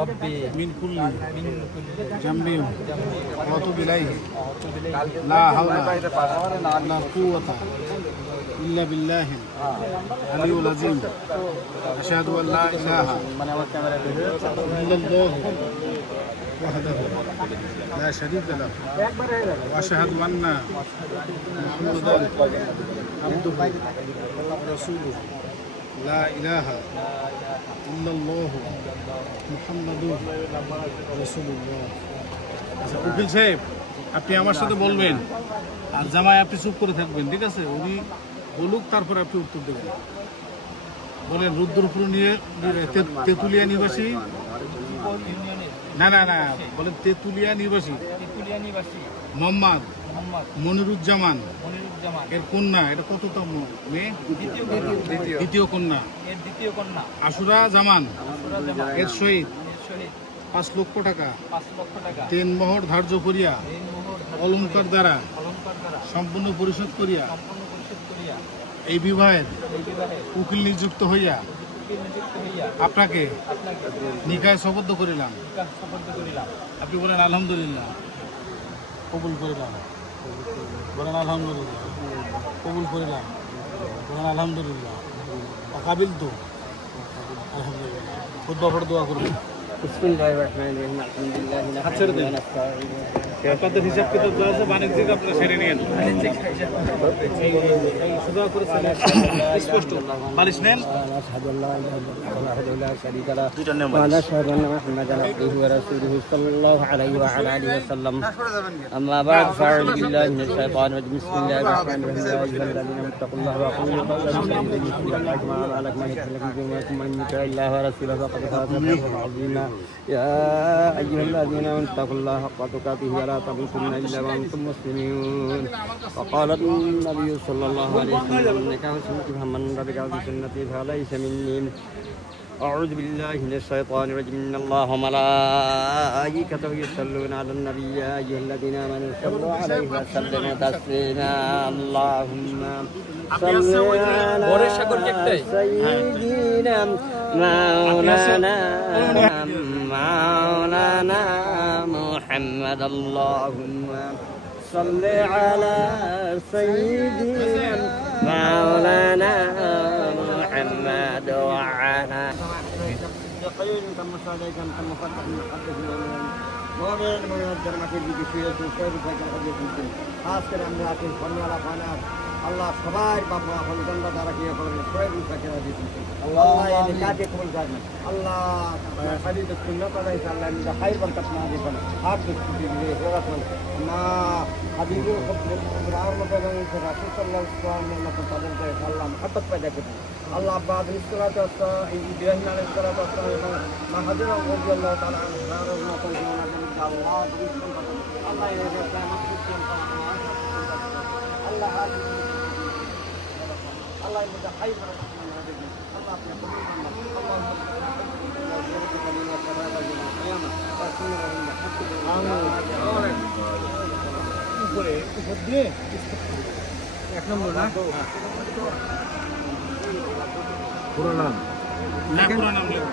ربي من كل جنب وأتوب إليه لا حول ولا قوة إلا بالله العلي العظيم أشهد أن لا إله إلا الله وحده لا شريك له وأشهد أن محمدا عبده ورسوله لا إله إلا الله محمد رسول الله। আচ্ছা উকিল সাহেব, আপনি আমার সাথে বলবেন আর জামাই আপনি চুপ করে থাকবেন, ঠিক আছে? উনি বলুক, তারপরে আপনি উত্তর দেবেন। বলেন রুদ্রপুর নিয়ে তেঁতুলিয়া নিবাসী, না না না বলেন তেঁতুলিয়া নিবাসী মোহাম্মদ মনিরুজ্জামান এর কন্যা, এটা কততম মেয়ে? দ্বিতীয় কন্যা। আশুরা জামান এর সহিত 5 লক্ষ টাকা দেনমোহর ধার্য করিয়া অলঙ্কার দ্বারা সম্পূর্ণ পরিশোধ করিয়া এই বিবাহের উকিল নিযুক্ত হইয়া আপনাকে নিকায় শপথ করিলাম। আপনি বলেন আলহামদুলিল্লাহ। কবুল করিলাম। বলেন আলহামদুলিল্লাহ। কবুল করিলাম। বলেন আলহামদুলিল্লাহ। কাবিল তো আলহামদুলিল্লাহ। খুতবা পড়ে দোয়া করবেন। বিসমিল্লাহির রহমানির রহিম আলহামদুলিল্লাহি নাহমাদুহু ওয়া নাস্তাঈনুহু। আপনাদের হিসাব কিতাব যা আছে বাণিজ্যিক আপনারা সেরে নিয়েন। সুদা করে স্পষ্ট বালিশ নেন। أما بعد فأعوذ بالله من الشيطان الرجيم بسم الله الرحمن الرحيم يا أيها الذين اتقوا الله وقولوا قولا سديدا يصلح لكم أعمالكم ويغفر لكم ذنوبكم ومن يطع الله ورسوله فقد فاز فوزا عظيما يا أيها الذين اتقوا الله حق تقاته ولا تموتن إلا وأنتم مسلمون وقال النبي صلى الله عليه وسلم نكاح سنتي فمن رغب عن سنتي فليس مني أعوذ بالله من الشيطان الرجيم إن الله وملائكته يصلون على النبي يا أيها الذين آمنوا صلوا عليه وسلموا تسليما اللهم صل على سيدنا مولانا محمد اللهم صل على سيدنا مولانا محمد وعلى قليل كم صادق كم مفتح من حدث موضع من الدرمة في كثير كيف فكر قضية الدين خاص كده أملاك الفن على قناة الله صباح بابا فلقنا دارك يا فلان كيف فكر قضية الدين الله يعني كاتي كل كلمة الله حديث السنة الله يسأل من خير بركة ما دي فلان حق السنة دي هو ما حبيبي إبراهيم مثلا رسول صلى الله عليه وسلم مثلا قدر الله محبت पैदा करती अल्लाह बाद इस्लात इब्राहिम अलैहि सलात वस्सलाम मा हजरत रज़ी अल्लाह ताला अन्हु अल्लाह अल्लाह अल्लाह मुतहय्य अल्लाह अपने উপরে উপর দিয়ে এক নম্বর না পুরো নাম না পুরো নাম লিখো